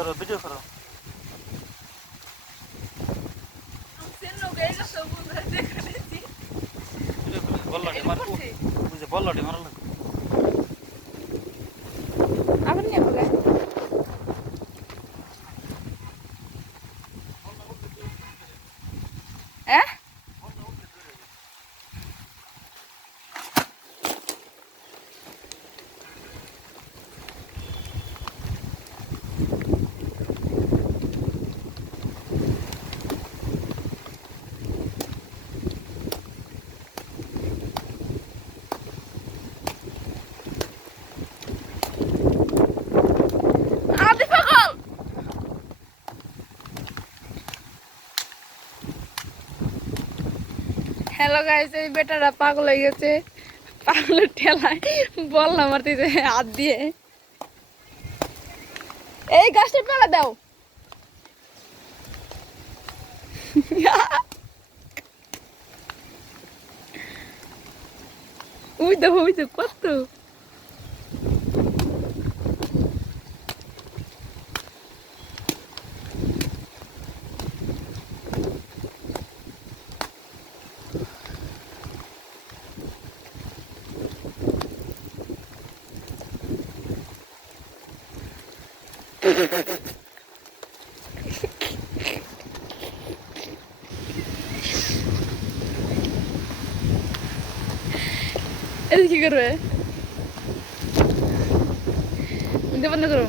করো ভিডিও করো ভিডিও করো বল্লাটি মার বুঝে বল্লাটি মারা লাগবে আবার নিয়ে হবে হ্যাঁ হ্যালো গাইস এই বেটারা পাগল হয়ে গেছে পাগলের ঠেলায় বললাম মারতেছে হাত দিয়ে এই গাছটা পালা দাও উই তো কত এটা কি করবে বন্ধ করো